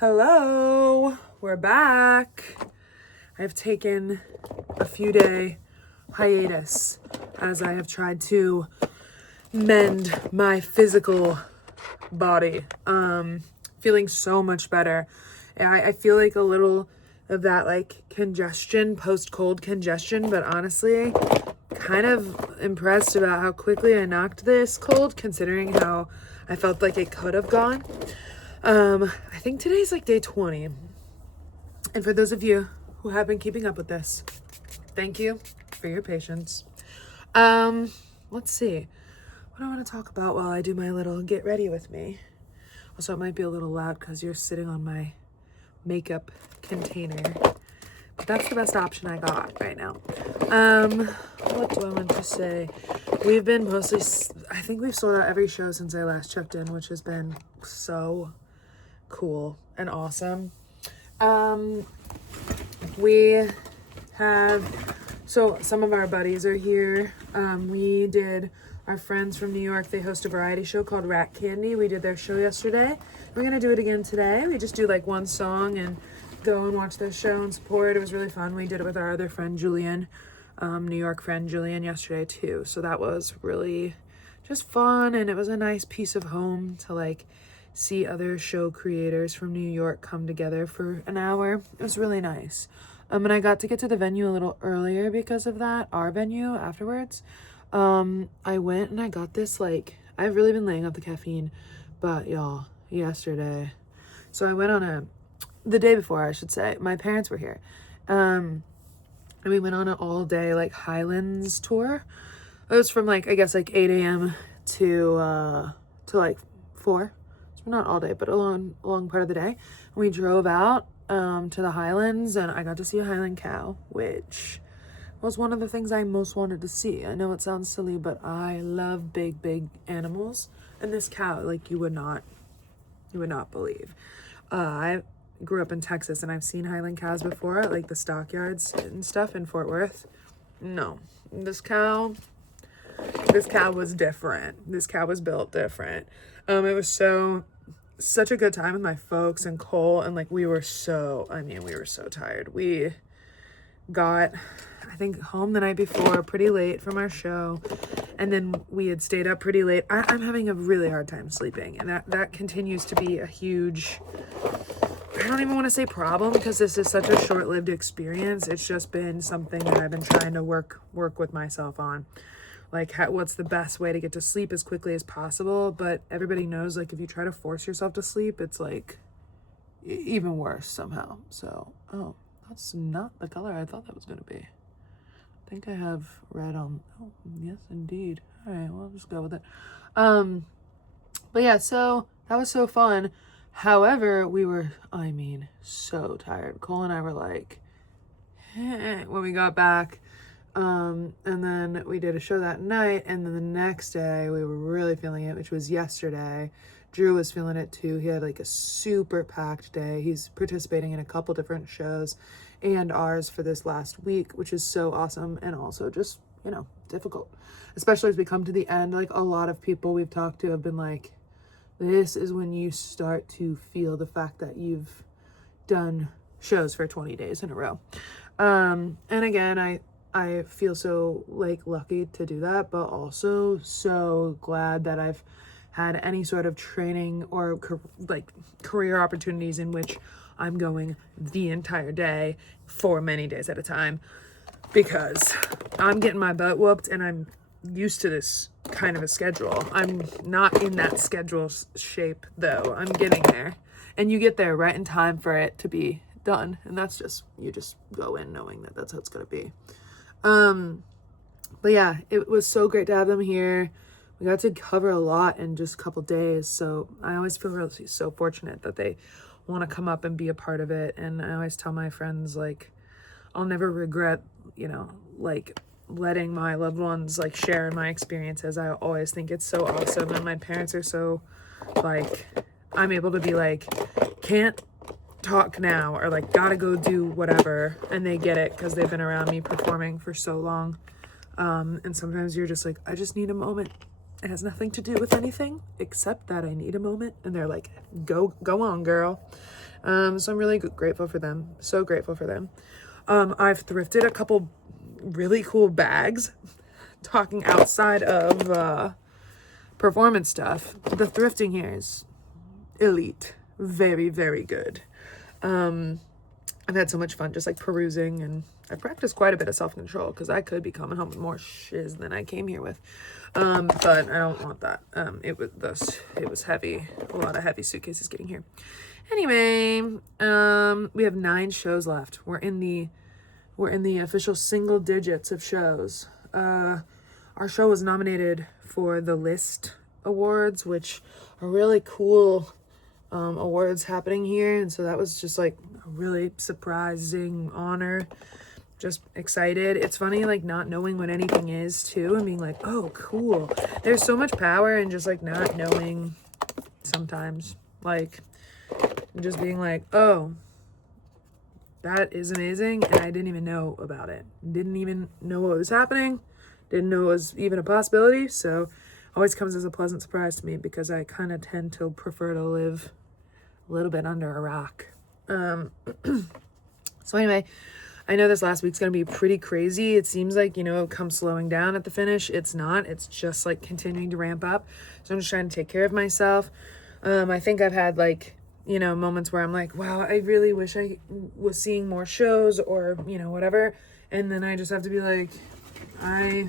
Hello, we're back. I've taken a few day hiatus as I have tried to mend my physical body. Feeling so much better. I feel like a little of that like congestion, post-cold congestion, but honestly, kind of impressed about how quickly I knocked this cold considering how I felt like it could have gone. I think today's like day 20. And for those of you who have been keeping up with this, thank you for your patience. Let's see. What do I want to talk about while I do my little get ready with me? Also, it might be a little loud because you're sitting on my makeup container. But that's the best option I got right now. What do I want to say? We've been mostly, I think we've sold out every show since I last checked in, which has been so cool and awesome. We have, so some of our buddies are here. We did, our friends from New York, they host a variety show called Rat Candy. We did their show yesterday. We're gonna do it again today. We just do like one song and go and watch their show and support. It was really fun. We did it with our other friend Julian, New York friend Julian, yesterday too. So that was really just fun, and it was a nice piece of home to like see other show creators from New York come together for an hour. It was really nice. And I got to get to the venue a little earlier because of that, our venue afterwards. I went and I got this, like, I've really been laying off the caffeine, but y'all, yesterday, so I went on the day before, I should say, my parents were here. And we went on an all day, like, Highlands tour. It was from, like, I guess, like, 8 a.m. to like, 4. Not all day, but a long part of the day. And we drove out to the Highlands, and I got to see a Highland cow, which was one of the things I most wanted to see. I know it sounds silly, but I love big animals, and this cow, like, you would not believe. I grew up in Texas, and I've seen Highland cows before at like the stockyards and stuff in Fort Worth. No, this cow was different. This cow was built different. It was such a good time with my folks and Cole, and like we were so tired. We got, I think, home the night before pretty late from our show, and then we had stayed up pretty late. I'm having a really hard time sleeping, and that continues to be a huge, I don't even want to say problem, because this is such a short-lived experience. It's just been something that I've been trying to work with myself on. Like, what's the best way to get to sleep as quickly as possible? But everybody knows, like, if you try to force yourself to sleep, it's, like, even worse somehow. So, oh, that's not the color I thought that was going to be. I think I have red on. Oh, yes, indeed. All right, well, I'll just go with it. But, yeah, so that was so fun. However, we were, so tired. Cole and I were, like, when we got back. And then we did a show that night, and then the next day we were really feeling it, which was yesterday. Drew was feeling it too. He had like a super packed day. He's participating in a couple different shows and ours for this last week, which is so awesome, and also just, difficult, especially as we come to the end. Like, a lot of people we've talked to have been like, this is when you start to feel the fact that you've done shows for 20 days in a row. And again, I feel so like lucky to do that, but also so glad that I've had any sort of training or career opportunities in which I'm going the entire day for many days at a time, because I'm getting my butt whooped and I'm used to this kind of a schedule. I'm not in that schedule shape though. I'm getting there, and you get there right in time for it to be done, and that's just, you just go in knowing that that's how it's gonna be. But yeah, it was so great to have them here. We got to cover a lot in just a couple days, so I always feel really so fortunate that they want to come up and be a part of it. And I always tell my friends, like, I'll never regret, like, letting my loved ones like share in my experiences. I always think it's so awesome, and my parents are so, like, I'm able to be like, can't talk now, or like gotta go do whatever, and they get it because they've been around me performing for so long. And sometimes you're just like, I just need a moment. It has nothing to do with anything except that I need a moment, and they're like, go on, girl. So I'm really grateful for them. So grateful for them. I've thrifted a couple really cool bags. Talking outside of performance stuff, the thrifting here is elite. Very, very good. I've had so much fun just like perusing, and I've practiced quite a bit of self-control because I could be coming home with more shiz than I came here with. But I don't want that. It was heavy. A lot of heavy suitcases getting here. Anyway, we have 9 shows left. We're in the official single digits of shows. Our show was nominated for the List Awards, which are really cool awards happening here, and so that was just like a really surprising honor. Just excited. It's funny like not knowing what anything is too, and being like, oh cool. There's so much power in just like not knowing sometimes, like just being like, oh, that is amazing, and I didn't even know about it, didn't even know what was happening, didn't know it was even a possibility. So always comes as a pleasant surprise to me because I kind of tend to prefer to live a little bit under a rock. So anyway, I know this last week's going to be pretty crazy. It seems like, it comes slowing down at the finish. It's not. It's just like continuing to ramp up. So I'm just trying to take care of myself. I think I've had like, moments where I'm like, wow, I really wish I was seeing more shows or, whatever. And then I just have to be like, I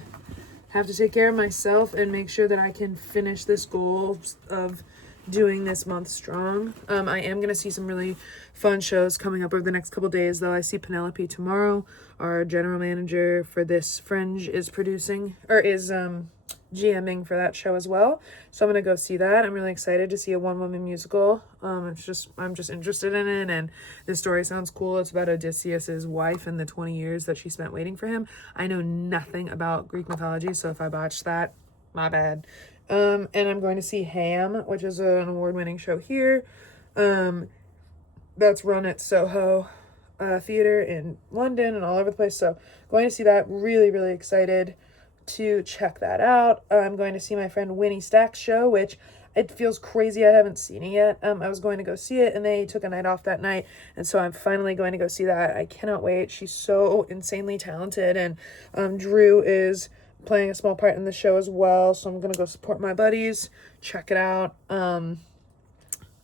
have to take care of myself and make sure that I can finish this goal of doing this month strong. I am going to see some really fun shows coming up over the next couple days, though. I see Penelope tomorrow. Our general manager for this Fringe is GMing for that show as well. So I'm going to go see that. I'm really excited to see a one-woman musical. I'm just interested in it, and the story sounds cool. It's about Odysseus's wife and the 20 years that she spent waiting for him. I know nothing about Greek mythology, so if I botched that, my bad. And I'm going to see Ham, which is an award-winning show here. That's run at Soho Theatre in London and all over the place. So going to see that. Really, really excited to check that out. I'm going to see my friend Winnie Stack's show, which it feels crazy I haven't seen it yet. I was going to go see it, and they took a night off that night, and so I'm finally going to go see that. I cannot wait. She's so insanely talented, and Drew is playing a small part in the show as well, so I'm gonna go support my buddies. Check it out.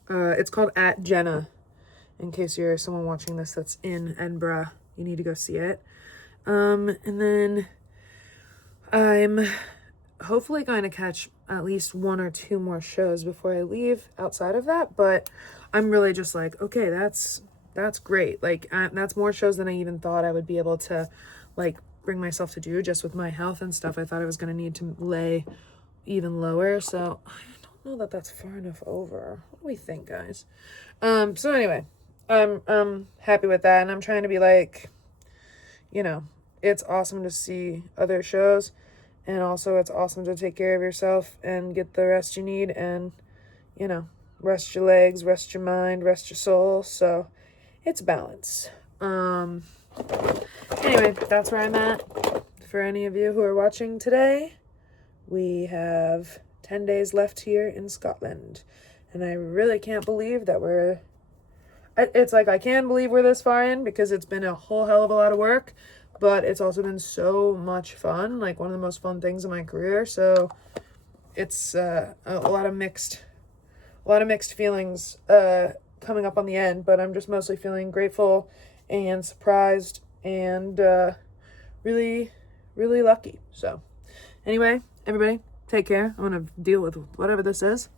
It's called At Jenna. In case you're someone watching this that's in Edinburgh, you need to go see it. And then I'm hopefully going to catch at least 1 or 2 more shows before I leave outside of that, but I'm really just like, okay, that's great. Like, that's more shows than I even thought I would be able to, like, bring myself to do just with my health and stuff. I thought I was going to need to lay even lower, so I don't know that that's far enough over. What do we think, guys? So anyway, I'm happy with that, and I'm trying to be like, it's awesome to see other shows, and also it's awesome to take care of yourself and get the rest you need, and rest your legs, rest your mind, rest your soul. So it's balance. Anyway, that's where I'm at. For any of you who are watching today, we have 10 days left here in Scotland, and I really can't believe that it's like I can believe we're this far in because it's been a whole hell of a lot of work, but it's also been so much fun, like one of the most fun things in my career. So it's a lot of mixed feelings coming up on the end, but I'm just mostly feeling grateful and surprised and really, really lucky. So anyway, everybody, take care. I'm gonna deal with whatever this is.